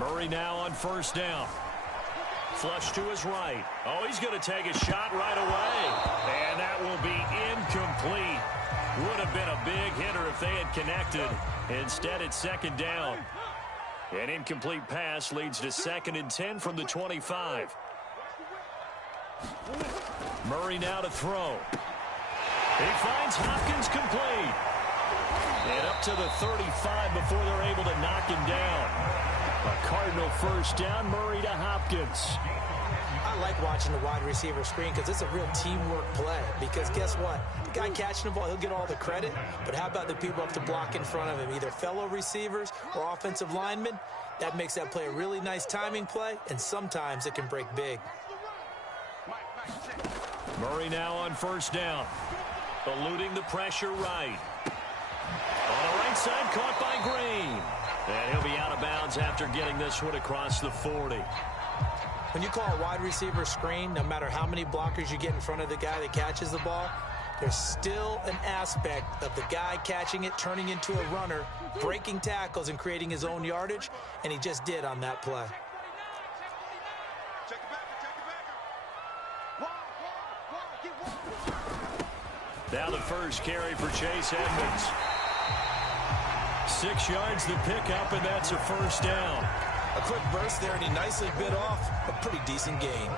Murray now on first down. Flush to his right. Oh, he's going to take a shot right away. And that will be incomplete. Would have been a big hitter if they had connected. Instead, it's second down. An incomplete pass leads to 2nd and 10 from the 25. Murray now to throw. He finds Hopkins complete. And up to the 35 before they're able to knock him down. A Cardinal first down, Murray to Hopkins. I like watching the wide receiver screen because it's a real teamwork play. Because guess what? The guy catching the ball, he'll get all the credit. But how about the people up to block in front of him? Either fellow receivers or offensive linemen. That makes that play a really nice timing play. And sometimes it can break big. Murray now on first down. Eluding the pressure right. On the right side, caught by Green. And he'll be out of bounds after getting this one across the 40. When you call a wide receiver screen, no matter how many blockers you get in front of the guy that catches the ball, there's still an aspect of the guy catching it, turning into a runner, breaking tackles and creating his own yardage, and he just did on that play. Now the first carry for Chase Edmonds. 6 yards the pickup, and that's a first down. A quick burst there, and he nicely bit off a pretty decent gain.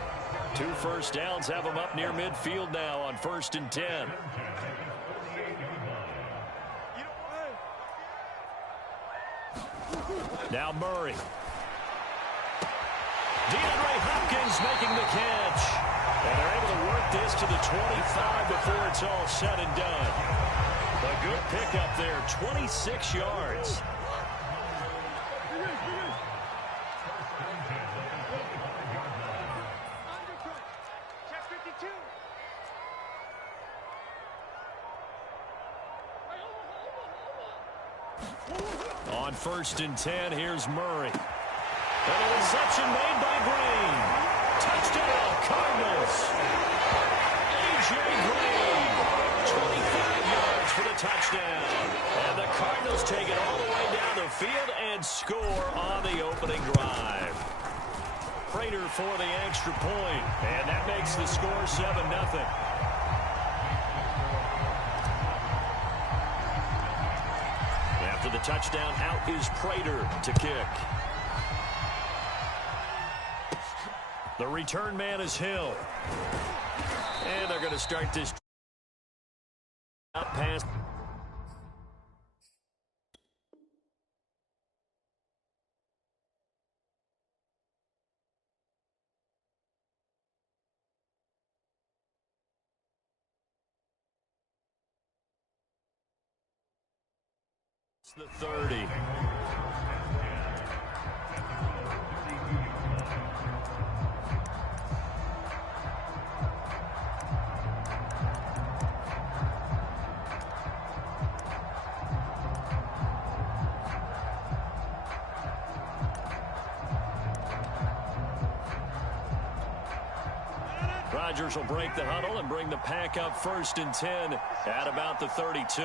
2 first downs have him up near midfield now on 1st and 10. Now Murray. DeAndre Hopkins making the catch. And they're able to work this to the 25 before it's all said and done. A good pickup there, 26 yards. On 1st and 10, here's Murray. And a reception made by Green. Touchdown, Cardinals. A.J. Green, 25 yards for the touchdown. And the Cardinals take it all the way down the field and score on the opening drive. Prater for the extra point, and that makes the score 7-0. After the touchdown, out is Prater to kick. The return man is Hill. And they're going to start this out pass. It's the 30. Rodgers will break the huddle and bring the pack up 1st and 10 at about the 32.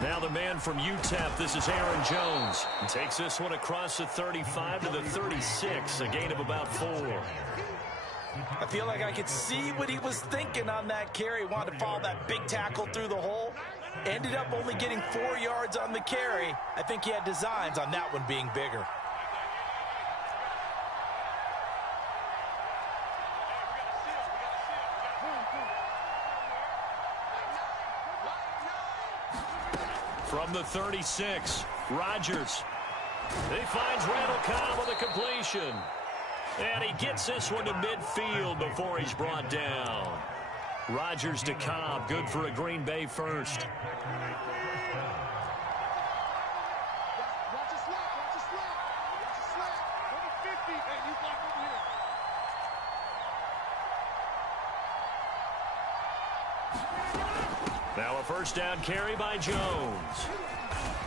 Now the man from UTEP, this is Aaron Jones. He takes this one across the 35 to the 36, a gain of about 4. I feel like I could see what he was thinking on that carry. Wanted to follow that big tackle through the hole. Ended up only getting 4 yards on the carry. I think he had designs on that one being bigger. From the 36, Rodgers. He finds Randall Cobb with a completion. And he gets this one to midfield before he's brought down. Rodgers to Cobb, good for a Green Bay first. Now a first down carry by Jones.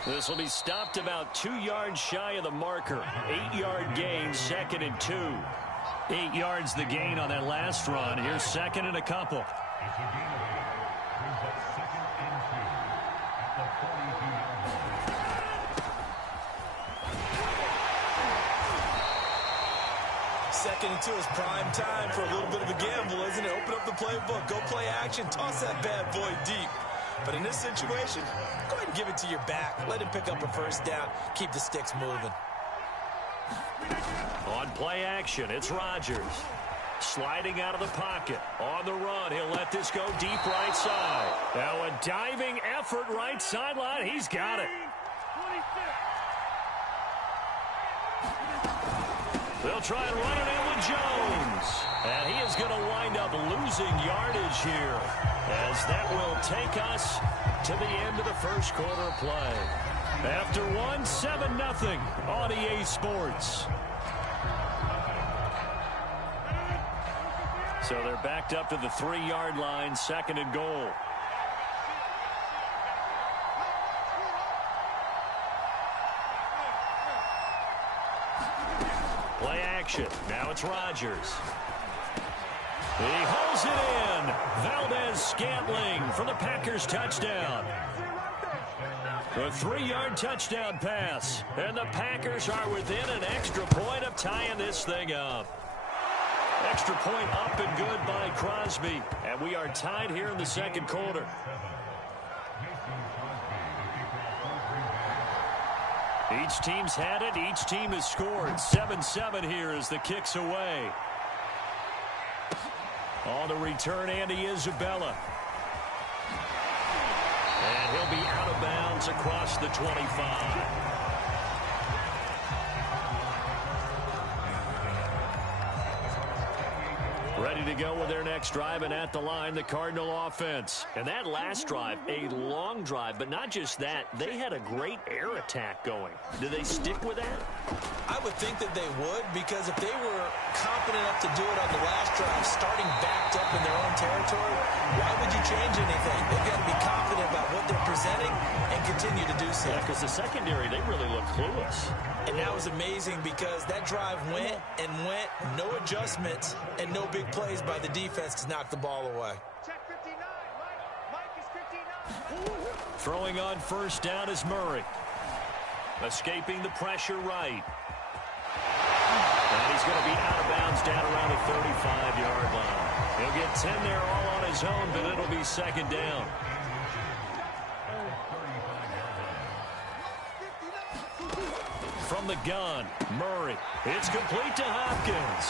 This will be stopped about 2 yards shy of the marker. 8-yard gain, 2nd and 2. 8 yards the gain on that last run. Here's 2nd and a couple. Second and 2 is prime time for a little bit of a gamble, isn't it? Open up the playbook, go play action, toss that bad boy deep. But in this situation, go ahead and give it to your back. Let him pick up a first down. Keep the sticks moving. On play action, it's Rodgers. Sliding out of the pocket. On the run, he'll let this go deep right side. Now a diving effort right sideline. He's got it. They'll try and run it in with Jones. And he is going to wind up losing yardage here, as that will take us to the end of the first quarter of play. After one, 7-0 on EA Sports. So they're backed up to the 3-yard line, second and goal. Play action. Now it's Rodgers. He holds it in. Valdez-Scantling for the Packers touchdown. A 3-yard touchdown pass. And the Packers are within an extra point of tying this thing up. Extra point up and good by Crosby. And we are tied here in the second quarter. Each team's had it. Each team has scored. 7-7 here as the kick's away. On the return, Andy Isabella. And he'll be out of bounds across the 25. Ready to go with their next drive, and at the line, the Cardinal offense. And that last drive, a long drive, but not just that. They had a great air attack going. Do they stick with that? I would think that they would, because if they were confident enough to do it on the last drive, starting backed up in their own territory, why would you change anything? They've got to be confident about what they're presenting and continue to do so. Yeah, because the secondary, they really look clueless. And that was amazing because that drive went and went, no adjustments, and no big plays by the defense to knock the ball away. Check 59, Mike is 59. Throwing on first down is Murray. Escaping the pressure right. And he's going to be out of bounds down around the 35-yard line. He'll get 10 there all on his own, but it'll be second down. From the gun, Murray. It's complete to Hopkins.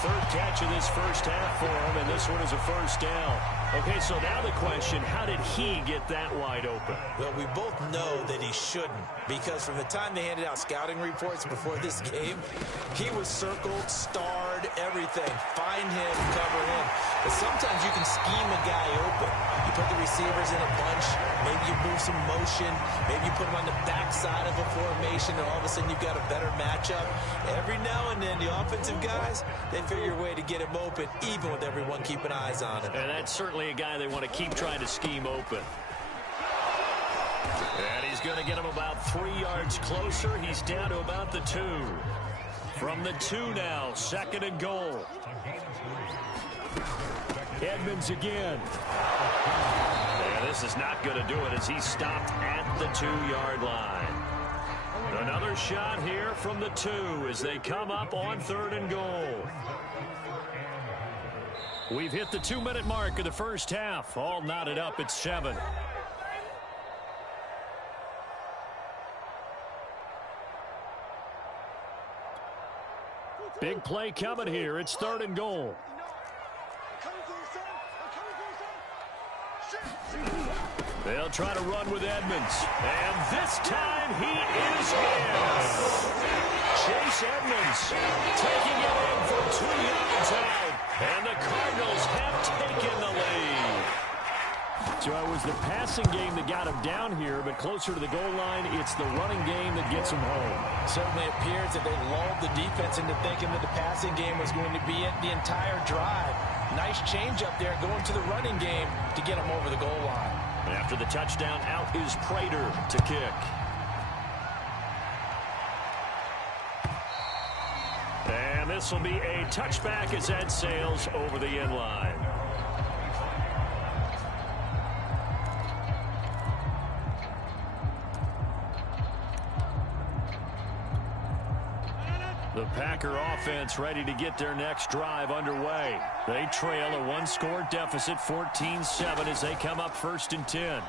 Third catch of this first half for him, and this one is a first down. Okay, so now the question, how did he get that wide open? Well, we both know that he shouldn't, because from the time they handed out scouting reports before this game, he was circled, starred, everything. Find him, cover him. But sometimes you can scheme a guy open. You put the receivers in a bunch, maybe you move some motion, maybe you put them on the backside of a formation, and all of a sudden you've got a better matchup. Every now and then, the offensive guys, they figure a way to get him open, even with everyone keeping eyes on him. And that's certainly a guy they want to keep trying to scheme open. And he's going to get him about 3 yards closer. He's down to about the 2. From the 2 now, second and goal. Edmonds again. Yeah, this is not going to do it as he stopped at the 2-yard line. Another shot here from the 2 as they come up on third and goal. We've hit the 2-minute mark of the first half. All knotted up at 7. Big play coming here. It's third and goal. They'll try to run with Edmonds. And this time he is in. Chase Edmonds taking it in from 2 yards out. And the Cardinals have taken the lead. So it was the passing game that got him down here, but closer to the goal line, it's the running game that gets him home. Certainly appears that they lulled the defense into thinking that the passing game was going to be it the entire drive. Nice change up there going to the running game to get him over the goal line. After the touchdown, out is Prater to kick. And this will be a touchback as that sails over the end line. The Packer offense ready to get their next drive underway. They trail a one-score deficit, 14-7, as they come up 1st and 10.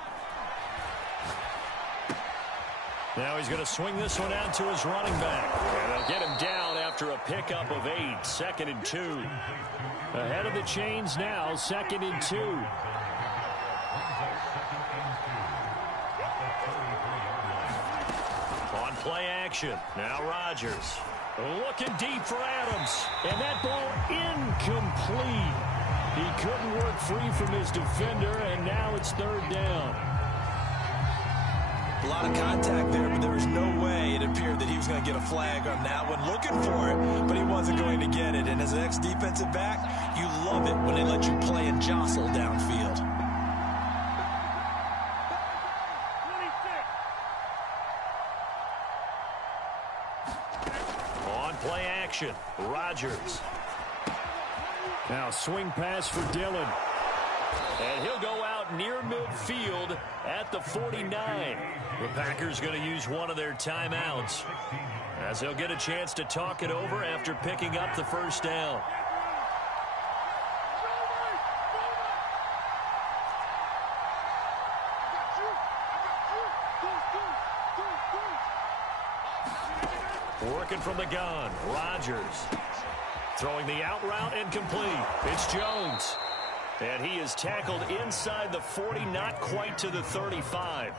Now he's going to swing this one out to his running back. And they'll get him down after a pickup of 8, 2nd and 2. Ahead of the chains now, 2nd and 2. On play action, now Rodgers. Looking deep for Adams. And that ball incomplete. He couldn't work free from his defender, and now it's 3rd down. A lot of contact there, but there was no way it appeared that he was going to get a flag on that one. Looking for it, but he wasn't going to get it. And as an ex-defensive back, you love it when they let you play and jostle downfield. 26. On play action, Rodgers. Now swing pass for Dillon. And he'll go out near midfield at the 49. The Packers going to use one of their timeouts, as they'll get a chance to talk it over after picking up the 1st down. Working from the gun, Rodgers. Throwing the out route and complete. It's Jones. And he is tackled inside the 40, not quite to the 35.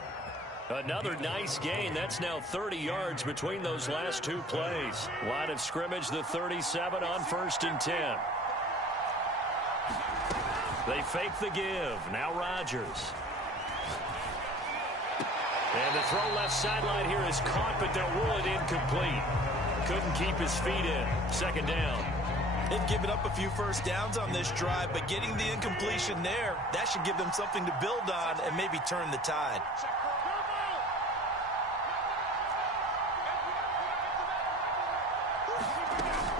Another nice gain. That's now 30 yards between those last 2 plays. Line of scrimmage, the 37 on 1st and 10. They fake the give. Now Rodgers. And the throw left sideline here is caught, but they'll rule it incomplete. Couldn't keep his feet in. 2nd down. They've given up a few 1st downs on this drive, but getting the incompletion there, that should give them something to build on and maybe turn the tide.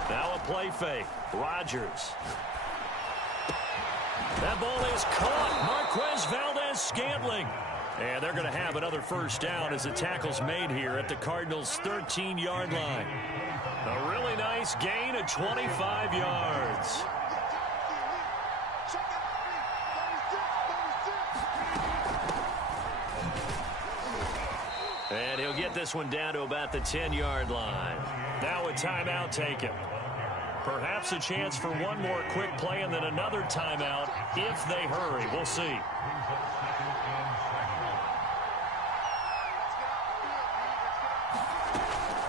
Now a play fake. Rodgers. That ball is caught. Marquez Valdez-Scantling. And they're going to have another 1st down as the tackle's made here at the Cardinals' 13-yard line. A really nice gain of 25 yards. And he'll get this one down to about the 10-yard line. Now a timeout taken. Perhaps a chance for one more quick play and then another timeout if they hurry. We'll see.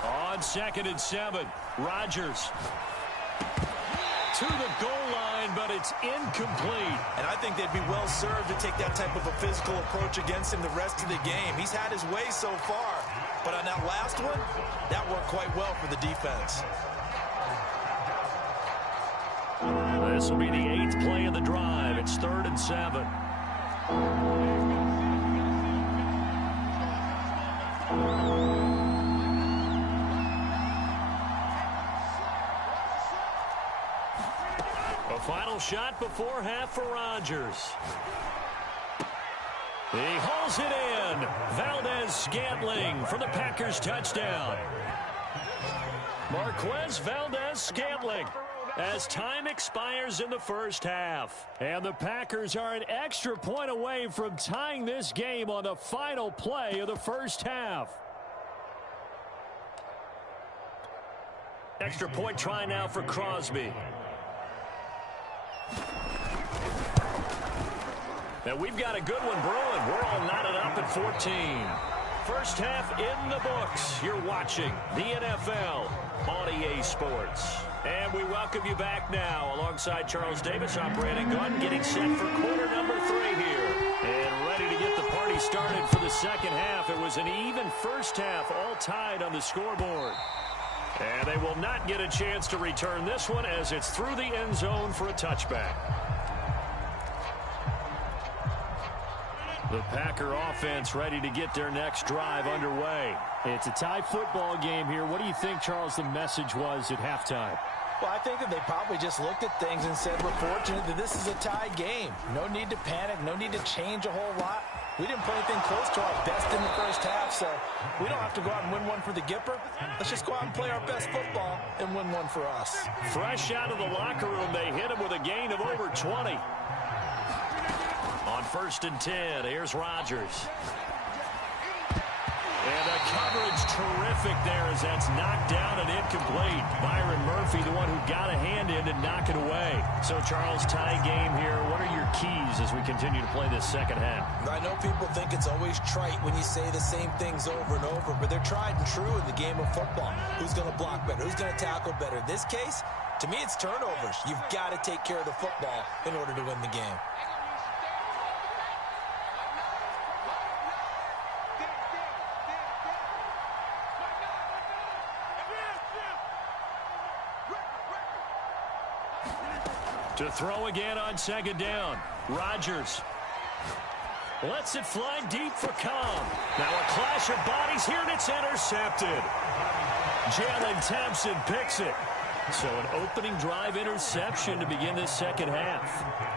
On 2nd and 7, Rodgers. To the goal line, but it's incomplete. And I think they'd be well served to take that type of a physical approach against him the rest of the game. He's had his way so far, but on that last one, that worked quite well for the defense. This will be the 8th play of the drive. It's 3rd and 7. A final shot before half for Rodgers. He hauls it in. Valdez-Scantling for the Packers touchdown. Marquez Valdez-Scantling as time expires in the 1st half. And the Packers are an extra point away from tying this game on the final play of the 1st half. Extra point try now for Crosby. And we've got a good one brewing. We're all knotted up at 14. 1st half in the books. You're watching the NFL on EA Sports. And we welcome you back now alongside Charles Davis, operating gun, getting set for quarter number 3 here. And ready to get the party started for the 2nd half. It was an even 1st half, all tied on the scoreboard. And they will not get a chance to return this one as it's through the end zone for a touchback. The Packer offense ready to get their next drive underway. It's a tie football game here. What do you think, Charles, the message was at halftime? Well, I think that they probably just looked at things and said, we're fortunate that this is a tie game. No need to panic, no need to change a whole lot. We didn't play anything close to our best in the first half, so we don't have to go out and win one for the Gipper. Let's just go out and play our best football and win one for us. Fresh out of the locker room, they hit him with a gain of over 20. On 1st and 10, here's Rodgers. And the coverage terrific there as that's knocked down and incomplete. Byron Murphy, the one who got a hand in and knock it away. So, Charles, tie game here. What are your keys as we continue to play this second half? I know people think it's always trite when you say the same things over and over, but they're tried and true in the game of football. Who's going to block better? Who's going to tackle better? In this case, to me, it's turnovers. You've got to take care of the football in order to win the game. To throw again on 2nd down. Rodgers lets it fly deep for Cobb. Now a clash of bodies here, and it's intercepted. Jalen Thompson picks it. So an opening drive interception to begin this second half.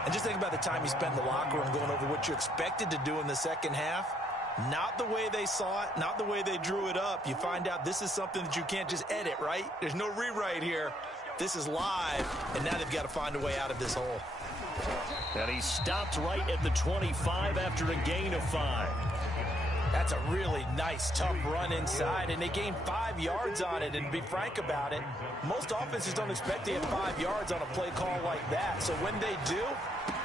And just think about the time you spent in the locker room going over what you expected to do in the second half. Not the way they saw it, not the way they drew it up. You find out this is something that you can't just edit, right? There's no rewrite here. This is live, and now they've got to find a way out of this hole. And he stopped right at the 25 after a gain of 5. That's a really nice, tough run inside, and they gained 5 yards on it. And to be frank about it, most offenses don't expect to get 5 yards on a play call like that. So when they do,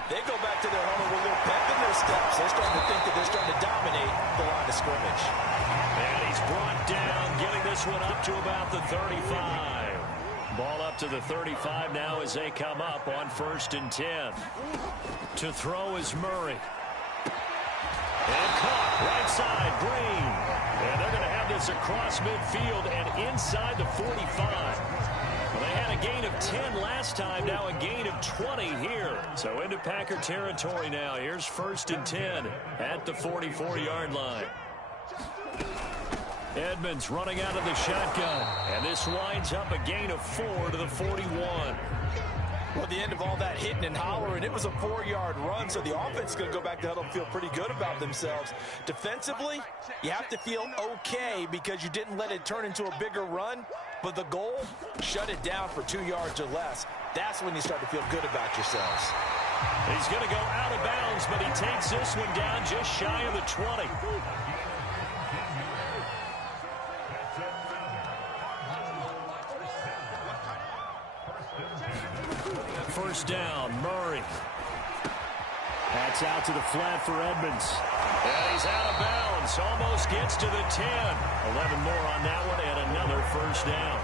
they go back to their huddle with a little pep in their steps. They're starting to think that they're starting to dominate the line of scrimmage. And he's brought down, getting this one up to about the 35. Ball up to the 35 now as they come up on 1st and 10. To throw is Murray. And caught right side, Green. And they're going to have this across midfield and inside the 45. Well, they had a gain of 10 last time, now a gain of 20 here. So into Packer territory now. Here's 1st and 10 at the 44-yard line. Edmonds running out of the shotgun. And this winds up a gain of 4 to the 41. Well, at the end of all that hitting and hollering, it was a 4-yard run, so the offense is going to go back to huddle and feel pretty good about themselves. Defensively, you have to feel okay because you didn't let it turn into a bigger run, but the goal, shut it down for 2 yards or less. That's when you start to feel good about yourselves. He's going to go out of bounds, but he takes this one down just shy of the 20. First down, Murray. That's out to the flat for Edmonds. And he's out of bounds. Almost gets to the 10. 11 more on that one and another first down.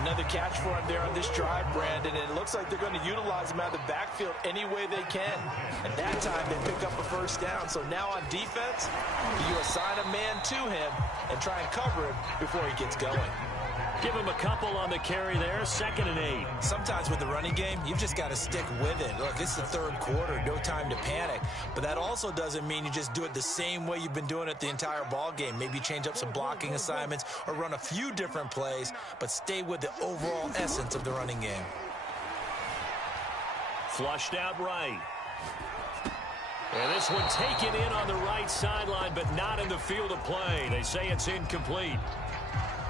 Another catch for him there on this drive, Brandon, and it looks like they're going to utilize him out of the backfield any way they can. At that time, they pick up a first down. So now on defense, you assign a man to him and try and cover him before he gets going. Give him a couple on the carry there, 2nd and 8. Sometimes with the running game, you've just got to stick with it. Look, it's the 3rd quarter, no time to panic. But that also doesn't mean you just do it the same way you've been doing it the entire ball game. Maybe change up some blocking assignments or run a few different plays, but stay with the overall essence of the running game. Flushed out right. And this one taken in on the right sideline, but not in the field of play. They say it's incomplete.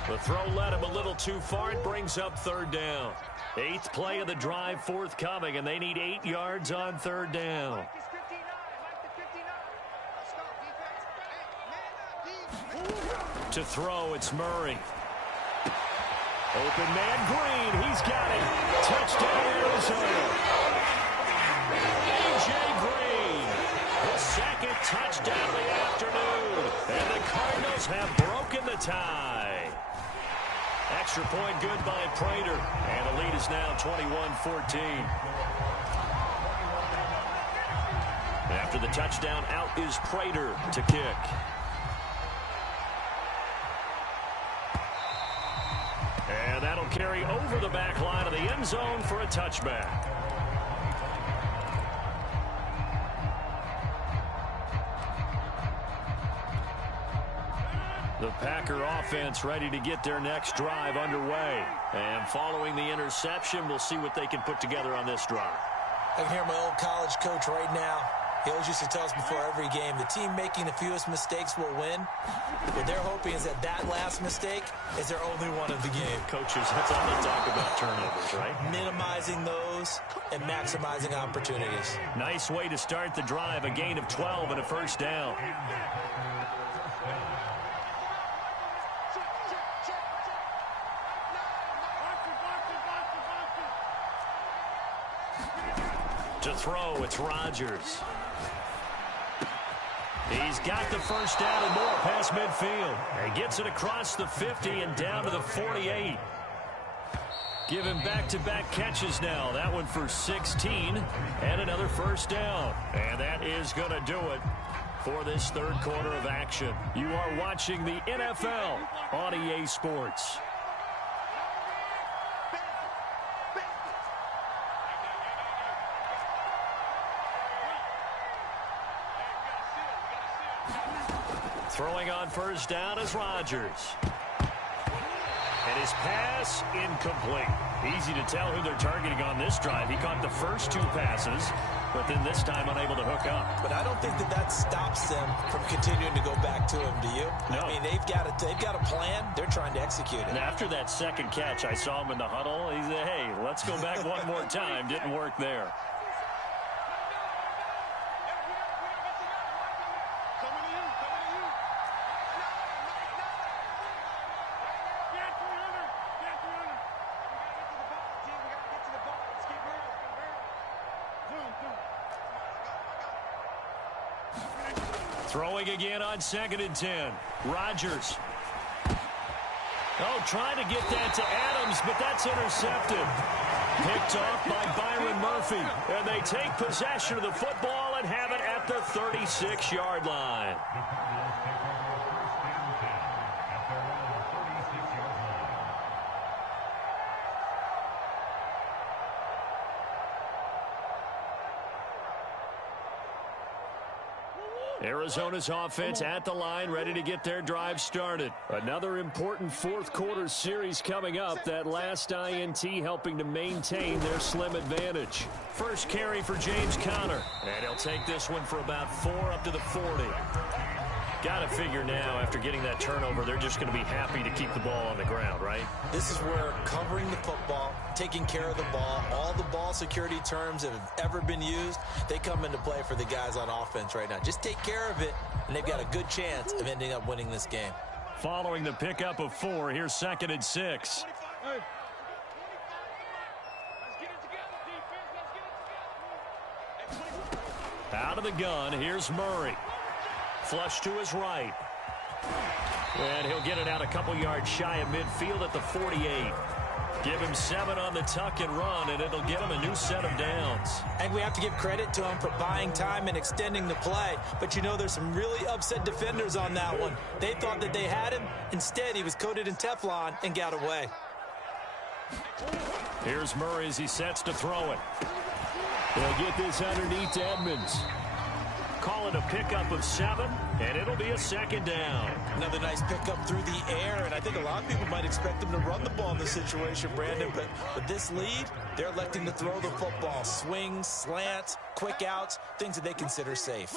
The throw led him a little too far. It brings up 3rd down. 8th play of the drive forthcoming, and they need 8 yards on 3rd down. To throw, it's Murray. Open man, Green. He's got it. Touchdown, Arizona. A.J. Green. The 2nd touchdown of the afternoon. And the Cardinals have broken the tie. Extra point good by Prater. And the lead is now 21-14. After the touchdown, out is Prater to kick. And that'll carry over the back line of the end zone for a touchback. The Packer offense ready to get their next drive underway. And following the interception, we'll see what they can put together on this drive. I can hear my old college coach right now. He always used to tell us before every game, the team making the fewest mistakes will win. What they're hoping is that that last mistake is their only one of the game. Coaches, that's all they talk about, turnovers, right? Minimizing those and maximizing opportunities. Nice way to start the drive, a gain of 12 and a first down. To throw, it's Rodgers. He's got the first down and more past midfield. He gets it across the 50 and down to the 48. Give him back-to-back catches now. That one for 16 and another first down. And that is going to do it for this third quarter of action. You are watching the NFL on EA Sports. Throwing on first down is Rodgers. And his pass incomplete. Easy to tell who they're targeting on this drive. He caught the first two passes, but then this time unable to hook up. But I don't think that stops them from continuing to go back to him, do you? No. I mean, they've got a plan. They're trying to execute it. And after that second catch, I saw him in the huddle. He said, hey, let's go back one more time. Didn't work there. Throwing again on 2nd and 10. Rodgers. Oh, trying to get that to Adams, but that's intercepted. Picked off by Byron Murphy. And they take possession of the football and have it at the 36-yard line. Arizona's offense at the line, ready to get their drive started. Another important fourth quarter series coming up. That last INT helping to maintain their slim advantage. First carry for James Conner. And he'll take this one for about 4 up to the 40. Got to figure now, after getting that turnover, they're just going to be happy to keep the ball on the ground, right? This is where covering the football, taking care of the ball, all the ball security terms that have ever been used, they come into play for the guys on offense right now. Just take care of it, and they've got a good chance of ending up winning this game. Following the pickup of 4, here's 2nd and 6. Out of the gun, here's Murray. Flush to his right. And he'll get it out a couple yards shy of midfield at the 48. Give him 7 on the tuck and run, and it'll get him a new set of downs. And we have to give credit to him for buying time and extending the play. But you know, there's some really upset defenders on that one. They thought that they had him. Instead, he was coated in Teflon and got away. Here's Murray as he sets to throw it. They'll get this underneath to Edmonds. Call it a pickup of 7, and it'll be a 2nd down. Another nice pickup through the air, and I think a lot of people might expect them to run the ball in this situation, Brandon, but with this lead, they're electing to throw the football. Swings, slants, quick outs, things that they consider safe.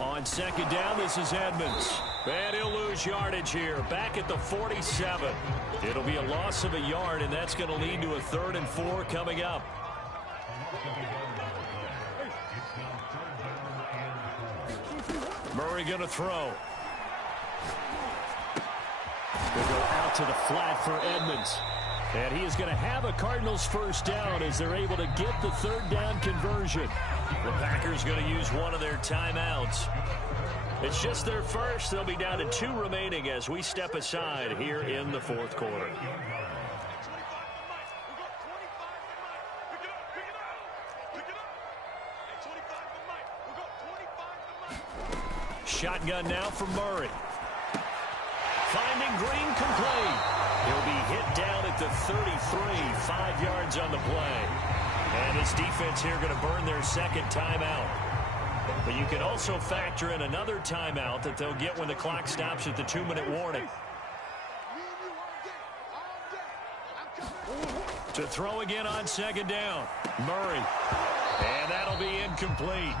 On 2nd down, this is Edmonds. And he'll lose yardage here, back at the 47. It'll be a loss of a yard, and that's going to lead to a 3rd and 4 coming up. Murray going to throw. They'll go out to the flat for Edmonds. And he is going to have a Cardinals first down as they're able to get the 3rd down conversion. The Packers going to use one of their timeouts. It's just their first. They'll be down to 2 remaining as we step aside here in the 4th quarter. Shotgun now from Murray. Finding Green complete. He'll be hit down at the 33, 5 yards on the play. And this defense here going to burn their 2nd timeout. But you can also factor in another timeout that they'll get when the clock stops at the 2-minute warning. To throw again on second down. Murray. And that'll be incomplete.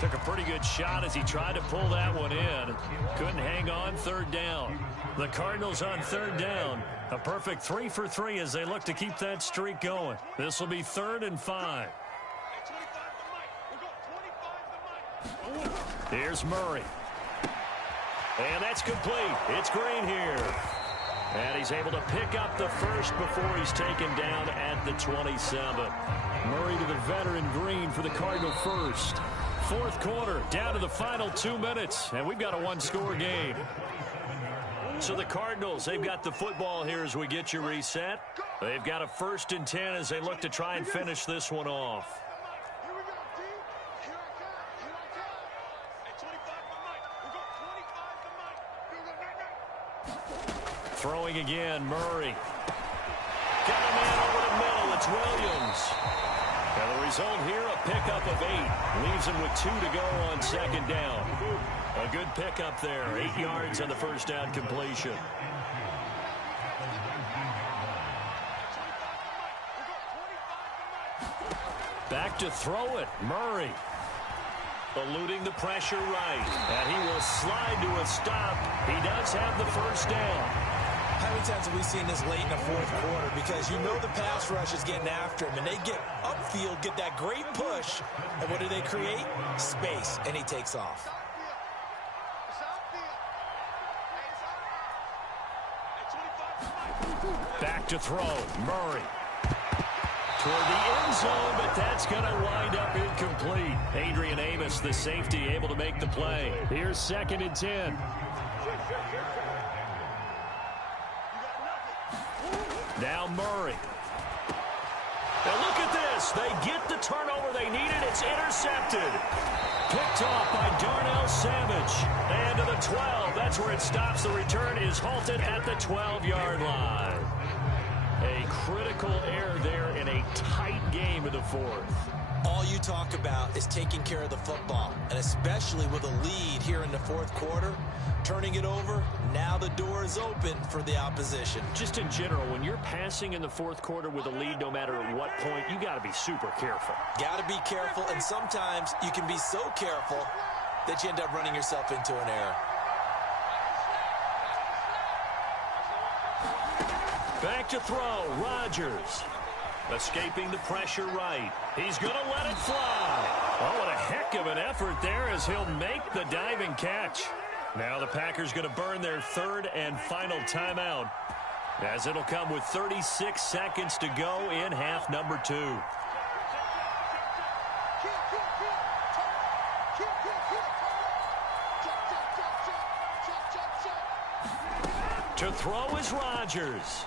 Took a pretty good shot as he tried to pull that one in. Couldn't hang on third down. The Cardinals on third down. A perfect 3 for 3 as they look to keep that streak going. This will be 3rd and 5. Here's Murray. And that's complete. It's Green here. And he's able to pick up the first before he's taken down at the 27. Murray to the veteran Green for the Cardinal first. 4th quarter, down to the final 2 minutes, and we've got a one-score game. So the Cardinals, they've got the football here as we get you reset. They've got a 1st and 10 as they look to try and finish this one off. Throwing again, Murray. Got a man over the middle. It's Williams. And the result here, a pickup of 8. Leaves him with 2 to go on second down. A good pickup there. 8 yards on the first down completion. Back to throw it. Murray. Eluding the pressure right. And he will slide to a stop. He does have the first down. How many times have we seen this late in the 4th quarter? Because you know the pass rush is getting after him, and they get upfield, get that great push, and what do they create? Space, and he takes off. Back to throw. Murray. Toward the end zone, but that's going to wind up incomplete. Adrian Amos, the safety, able to make the play. Here's 2nd and 10. Now Murray. And look at this. They get the turnover they needed. It's intercepted. Picked off by Darnell Savage. And to the 12. That's where it stops. The return is halted at the 12-yard line. A critical error there in a tight game in the 4th. All you talk about is taking care of the football, and especially with a lead here in the 4th quarter, turning it over, now the door is open for the opposition. Just in general, when you're passing in the 4th quarter with a lead, no matter at what point, you got to be super careful. Got to be careful, and sometimes you can be so careful that you end up running yourself into an error. Back to throw, Rodgers. Escaping the pressure right. He's going to let it fly. Oh, what a heck of an effort there as he'll make the diving catch. Now the Packers going to burn their 3rd and final timeout, as it'll come with 36 seconds to go in half number 2. To throw is Rodgers.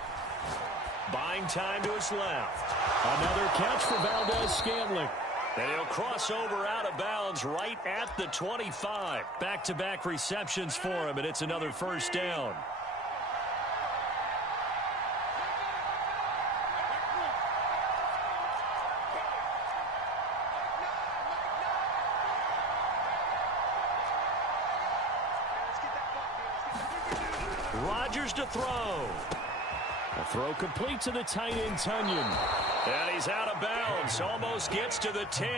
Buying time to his left. Another catch for Valdez-Scantling. And he'll cross over out of bounds right at the 25. Back-to-back receptions for him, and it's another first down. Rodgers to throw. A throw complete to the tight end, Tunyon. And he's out of bounds. Almost gets to the 10.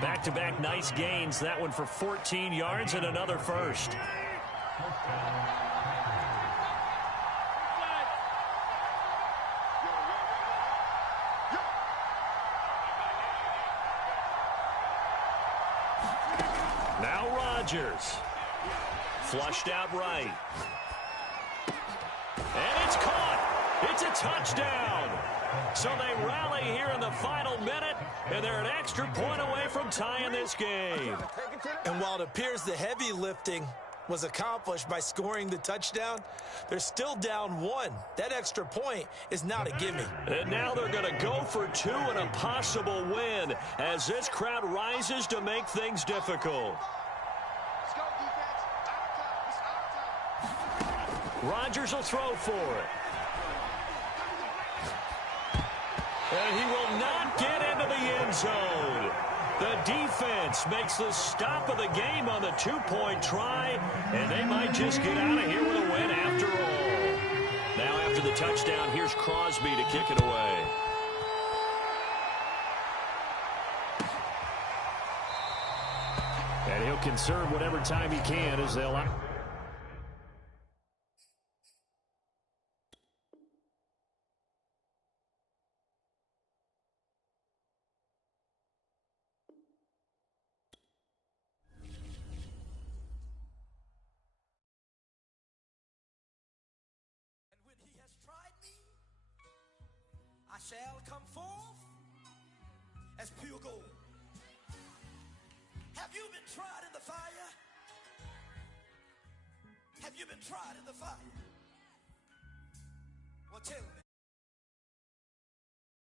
Back-to-back nice gains. That one for 14 yards and another first. Now Rodgers. Flushed out right. And it's caught. It's a touchdown. So they rally here in the final minute, and they're an extra point away from tying this game. And while it appears the heavy lifting was accomplished by scoring the touchdown, they're still down 1. That extra point is not a gimme. And now they're going to go for 2 and a possible win as this crowd rises to make things difficult. Rodgers will throw for it. And he will not get into the end zone. The defense makes the stop of the game on the 2-point try, and they might just get out of here with a win after all. Now after the touchdown, here's Crosby to kick it away. And he'll conserve whatever time he can as they'll... I shall come forth as pure gold. Have you been tried in the fire? Have you been tried in the fire? Well, tell me.